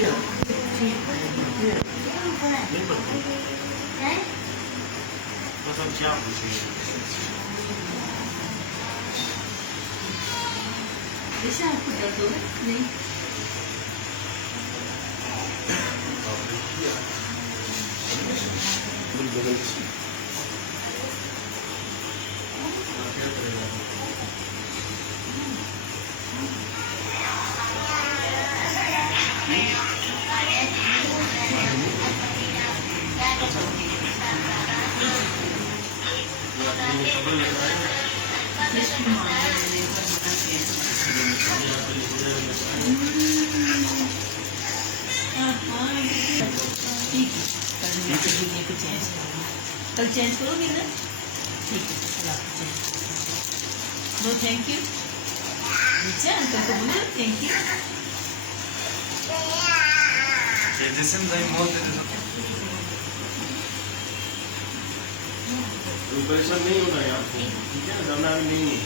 क्या ये नहीं पता बस हम क्या पूछेंगे ऐसा आपको दर्द होगा नहीं बगल कल चेंज करोगे ना ठीक है कल आप चेंज नो थैंक यू नीचे अंकल को बोलो thank you Desin dayı mod dedi zaten. परेशान नहीं होना यार ठीक है डरना भी नहीं है